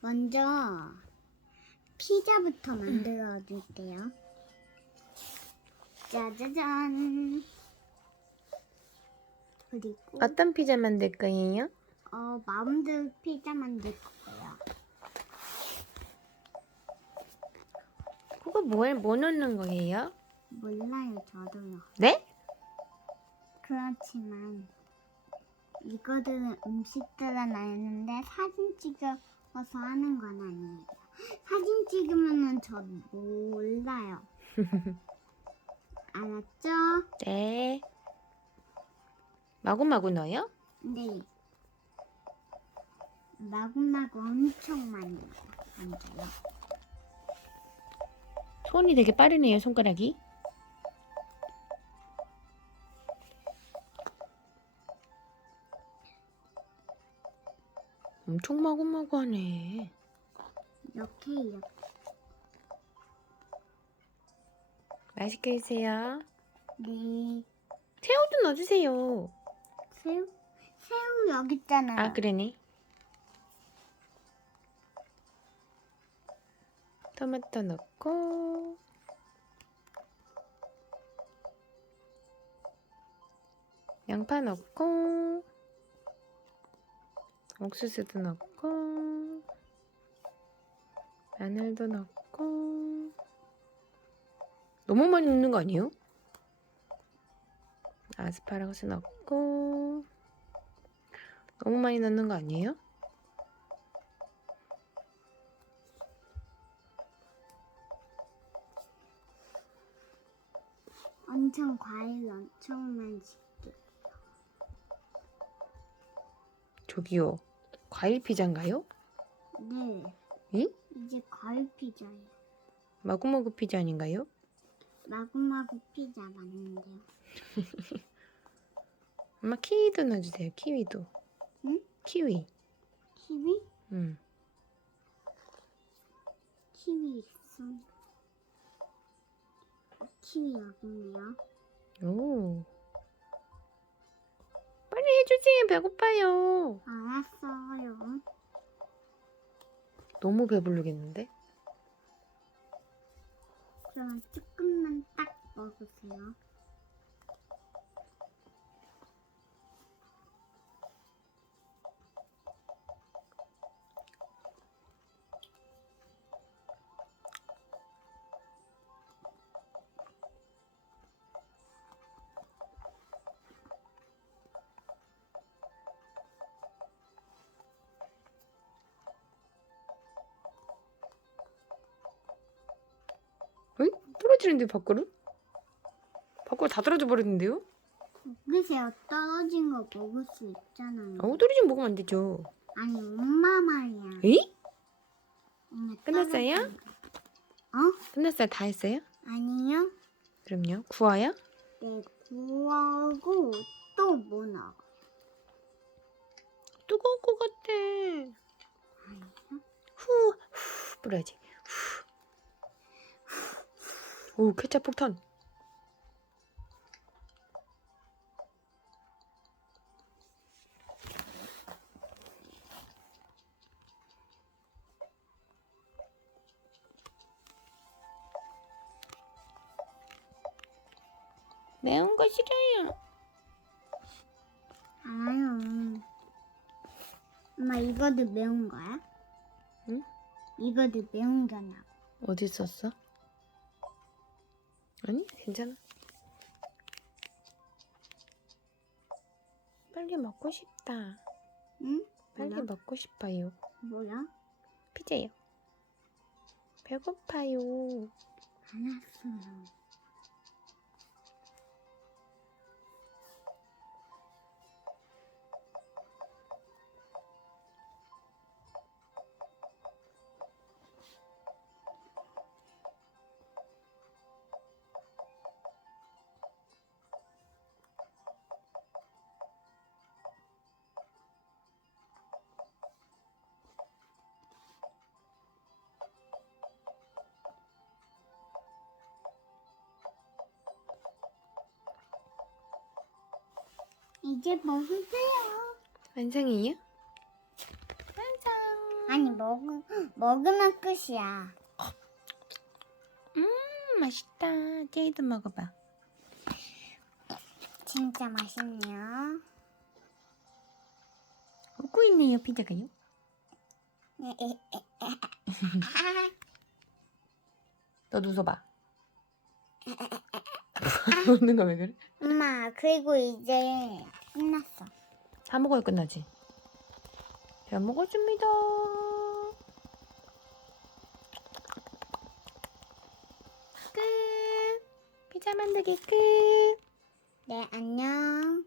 먼저 피자부터 만들어 줄게요. 짜자잔. 그리고 어떤 피자 만들 거예요? 어, 마음대로 피자 만들 거예요. 그거 뭘, 뭐 넣는 거예요? 몰라요, 저도요. 네? 그렇지만 이거들은 음식들은 아는데 사진 찍어 서 하는 건 아니에요. 사진 찍으면은 저 몰라요. 알았죠? 네. 마구마구 넣어요? 네. 마구마구 엄청 많이 얹어요. 손이 되게 빠르네요, 손가락이. 엄청 마구마구하네. 이렇게 이렇게. 맛있게 드세요. 네. 새우도 넣어주세요. 새우? 새우 여기 있잖아요. 아, 그러네. 토마토 넣고 양파 넣고 옥수수도 넣고 마늘도 넣고 너무 많이 넣는 거 아니에요? 아스파라거스 넣고 너무 많이 넣는 거 아니에요? 엄청 과일 엄청 많이 씹게. 저기요. 과일 피자인가요? 네. 응? 이제 과일 피자예요. 마구마구 피자 아닌가요? 마구마구 피자 맞는데요. 엄마 키위도 넣어주세요. 키위도. 응? 키위. 키위? 응. 키위 있어. 키위 여기 있네요. 오. 빨리 해주세요. 배고파요. 알았어요. 너무 배부르겠는데? 그럼 조금만 딱 먹으세요. 떨어지는데 밖으로? 밖으로 다 떨어져 버렸는데요? 먹으세요. 떨어진 거 먹을 수 있잖아요. 아, 떨어지면 먹으면 안 되죠. 아니 엄마 말이야. 에이? 엄마 끝났어요? 떨어진 거. 어? 끝났어요? 다 했어요? 아니요. 그럼요. 구워요? 네, 구하고 또 뭐 나가? 뜨거울 것 같아. 후, 후, 뿌려야지. 후. 오, 케찹 폭탄. 매운 거 싫어요. 알아요. 엄마 이거도 매운 거야? 응? 이거도 매운 거나. 어디 있었어? 아니, 괜찮아. 빨리 먹고 싶다. 응? 빨리 뭐야? 먹고 싶어요. 뭐야? 피자요. 배고파요. 알았어 이제 먹으세요. 완성이에요? 완성. 아니 뭐 먹, 먹으면 끝이야. 음 맛있다. 제이도 먹어봐. 진짜 맛있네요. 웃고 있네요 피자가요. 너도 웃어봐. 웃는 거 왜 그래? 엄마, 그리고 이제 끝났어. 다 먹어야 끝나지. 잘 먹었습니다. 끝. 피자 만들기 끝. 네, 안녕.